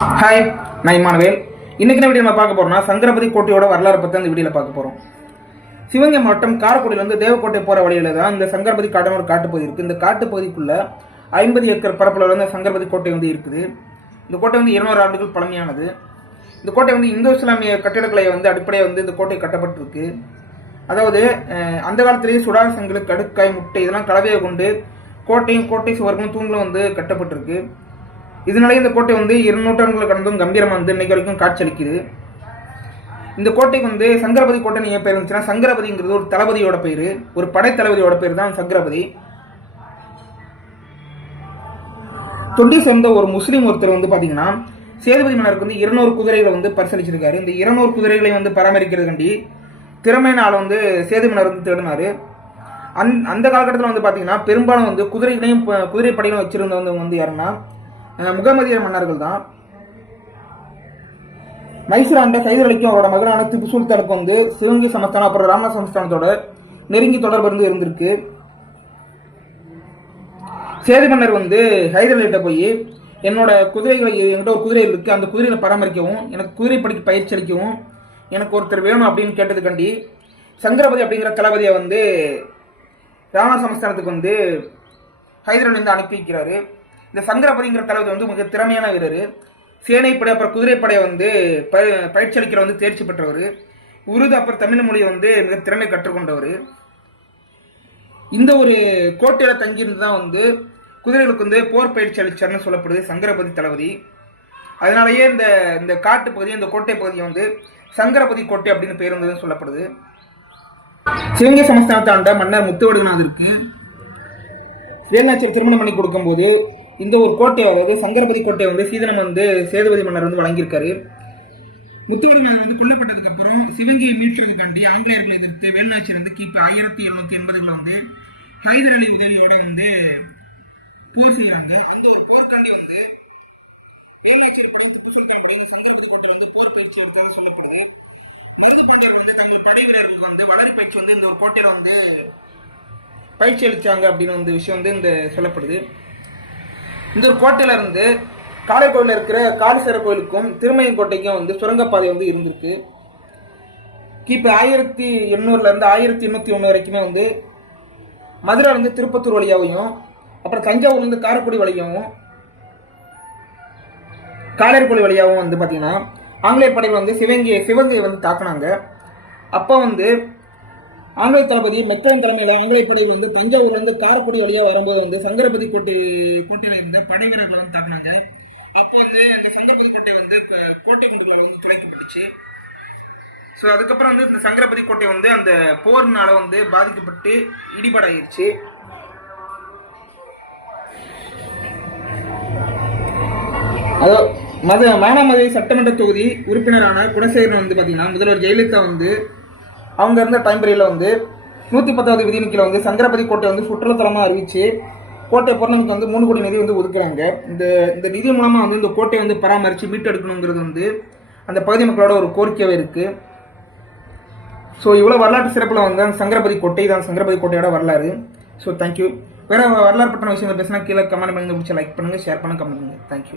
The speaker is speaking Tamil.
ஹாய், நான் இமானுவேல். இன்னைக்கு வீடியோ நம்ம பார்க்க போறோம்னா சங்கரபதி கோட்டையோட வரலாறு பற்றி அந்த வீடியோவில் பார்க்க போகிறோம். சிவகங்கை மாவட்டம் காரைக்குடியிலிருந்து தேவக்கோட்டை போகிற வழியில தான் இந்த சங்கரபதி காடுன்னு ஒரு காட்டுப்பகுதி இருக்குது. இந்த காட்டுப்பகுதிக்குள்ள 50 ஏக்கர் பரப்பளவில் வந்து சங்கரபதி கோட்டை வந்து இருக்குது. இந்த கோட்டை வந்து 200 ஆண்டுகள் பழமையானது. இந்த கோட்டை வந்து இந்தோ இஸ்லாமிய கட்டிடக்கலையை வந்து அடிப்படையாக வந்து இந்த கோட்டை கட்டப்பட்டிருக்கு. அதாவது அந்த காலத்திலேயே சுடாசங்களுக்கு கடுக்காய் முட்டை இதெல்லாம் கலவையை கொண்டு கோட்டையும் கோட்டை சுவர்களும் தூண்களும் வந்து கட்டப்பட்டிருக்கு. இதனாலே இந்த கோட்டை வந்து 2 நூற்றாண்டுகள் கடந்தும் கம்பீரமாக வந்து இன்னைக்கு வரைக்கும் காட்சியளிக்குது. இந்த கோட்டைக்கு வந்து சங்கரபதி கோட்டைன்னு ஏன் பேர் இருந்துச்சுன்னா, சங்கரபதிங்கிறது ஒரு தளபதியோட பேர், ஒரு படை தளபதியோட பேர் தான் சங்கரபதி. தொண்டி சேர்ந்த ஒரு முஸ்லீம் ஒருத்தர் வந்து பார்த்தீங்கன்னா சேதுபதி மன்னருக்கு வந்து 200 குதிரைகளை வந்து பரிசளிச்சிருக்காரு. இந்த 200 குதிரைகளை வந்து பராமரிக்கிறதுக்காண்டி திறமையான ஆளை வந்து சேது மன்னர் வந்து தேடினாரு. அந்த காலகட்டத்தில் வந்து பார்த்தீங்கன்னா பெரும்பாலும் வந்து குதிரைகளையும் குதிரை படையிலும் வச்சிருந்தவங்க வந்து யாருன்னா முகமதியர் மன்னர்கள் தான். மைசூர் ஆண்ட சைதர் அலிக்கும் அவரோட மகனான திப்பு சுல்தானுக்கு வந்து சிவகங்கை சமஸ்தானம் அப்புறம் ராமநாத சமஸ்தானத்தோட நெருங்கி தொடர்பு இருந்து இருந்திருக்கு. சேது மன்னர் வந்து ஹைதர் அலிட்ட போய் என்னோட குதிரைகளை என்கிட்ட ஒரு குதிரை இருக்கு, அந்த குதிரைகளை பராமரிக்கவும் எனக்கு குதிரை படிக்க பயிற்சி அளிக்கவும் எனக்கு ஒருத்தர் வேணும் அப்படின்னு கேட்டதுக்காண்டி சங்கரபதி அப்படிங்கிற தளபதியை வந்து ராமநாத சமஸ்தானத்துக்கு வந்து ஹைதர் அலி வந்து அனுப்பி வைக்கிறாரு. இந்த சங்கரபதிங்கிற தளபதி வந்து மிக திறமையான வீரர். சேனைப்படை அப்புறம் குதிரைப்படையை வந்து பயிற்சி அளிக்கிற வந்து தேர்ச்சி பெற்றவர். உருது அப்புறம் தமிழ் மொழியை வந்து மிக திறமை கற்றுக்கொண்டவர். இந்த ஒரு கோட்டையில தங்கியிருந்து தான் வந்து குதிரைகளுக்கு வந்து போர் பயிற்சி அளிச்சார்னு சொல்லப்படுது சங்கரபதி தளபதி. அதனாலேயே இந்த காட்டு பகுதி இந்த கோட்டை பகுதியை வந்து சங்கரபதி கோட்டை அப்படின்னு பேர் வந்ததுன்னு சொல்லப்படுது. சிவகங்கை சமஸ்தானத்தை ஆண்ட மன்னர் முத்துவடுகநாதருக்கு வேலுநாச்சியார் திருமணம் பண்ணி கொடுக்கும்போது இந்த ஒரு கோட்டை, அதாவது சங்கரபதி கோட்டை வந்து சீதனம் வந்து சேதுபதி மன்னர் வந்து வழங்கியிருக்காரு. முத்துவடுகநாதர் வந்து கொல்லப்பட்டதுக்கு அப்புறம் சிவகங்கையை மீட்கிறதுக்காண்டி ஆங்கிலேயர்களை எதிர்த்து வேலுநாச்சியார் வந்து கிபி 1780 வந்து ஹைதர் அலி உதவியோட வந்து போர் செய்யறாங்க. அந்த ஒரு போர்க்காண்டி வந்து வேலுநாச்சியார் படை திப்பு சுல்தான் படை இந்த சங்கரபதி கோட்டை வந்து போர் பயிற்சி எடுத்ததாக சொல்லப்படுது. மருது பாண்டியர்கள் வந்து தங்கள் படை வீரர்களுக்கு வந்து வளரி பயிற்சி வந்து இந்த ஒரு கோட்டையில வந்து பயிற்சி அளிச்சாங்க அப்படின்னு வந்து விஷயம் வந்து இந்த சொல்லப்படுது. இந்த ஒரு கோட்டையில இருந்து காளைக்கோயில இருக்கிற காளீஸ்வரர் கோயிலுக்கும் திருமயம் கோட்டைக்கும் வந்து சுரங்கப்பாதை வந்து இருந்திருக்கு. கிபி 1800 இருந்து 1881 வரைக்குமே வந்து மதுரை இருந்து திருப்பத்தூர் வழியாகவும் அப்புறம் தஞ்சாவூர்ல இருந்து காரைக்குடி வழியாகவும் காளையர்கோயில் வழியாகவும் வந்து பார்த்தீங்கன்னா ஆங்கிலேய படைகள் வந்து சிவகங்கையை வந்து தாக்குனாங்க. அப்போ வந்து ஆங்கிலேய தளபதி மெக்கன் தலைமையில் ஆங்கிலேய படைகள் வந்து தஞ்சாவூர்ல இருந்து காரைக்குடி வழியா வரும்போது வந்து சங்கரபதி கோட்டையில இருந்த படை வீரர்களை வந்து தாக்குனாங்க. அப்போ வந்து அந்த சங்கரபதி கோட்டை வந்து கோட்டை குண்டுகளால் வந்து துளைக்கப்பட்டுச்சு. ஸோ அதுக்கப்புறம் வந்து இந்த சங்கரபதி கோட்டை வந்து அந்த போர்னால வந்து பாதிக்கப்பட்டு இடிபாடாயிருச்சு. மானாமதுரை சட்டமன்ற தொகுதி உறுப்பினரான குணசேகரன் வந்து பார்த்தீங்கன்னா முதல்வர் ஜெயலலிதா வந்து அவங்க இருந்த டைம் பீரியட்ல வந்து 110வது விதியின் கீழே வந்து சங்கரபதி கோட்டை வந்து சுற்றுலாத்தலமாக அறிவிச்சு கோட்டை பொருளுக்கு வந்து 3 கோடி நிதி வந்து ஒதுக்குறாங்க. இந்த நிதி மூலமாக வந்து இந்த கோட்டையை வந்து பராமரித்து மீட்டெடுக்கணுங்கிறது வந்து அந்த பகுதி மக்களோட ஒரு கோரிக்கையாக இருக்குது. ஸோ இவ்வளோ வரலாற்று சிறப்பில் வந்து சங்கரபதி கோட்டை தான் சங்கரபதி கோட்டையோட வரலாறு. So thank you. வேறு வரலாறு பற்றின விஷயங்கள் பேசினா கீழே கமெண்ட் பண்ணுங்க, பிடிச்ச லைக் பண்ணுங்கள், ஷேர் பண்ணுங்கள், கமெண்ட் பண்ணுங்கள். தேங்க்யூ.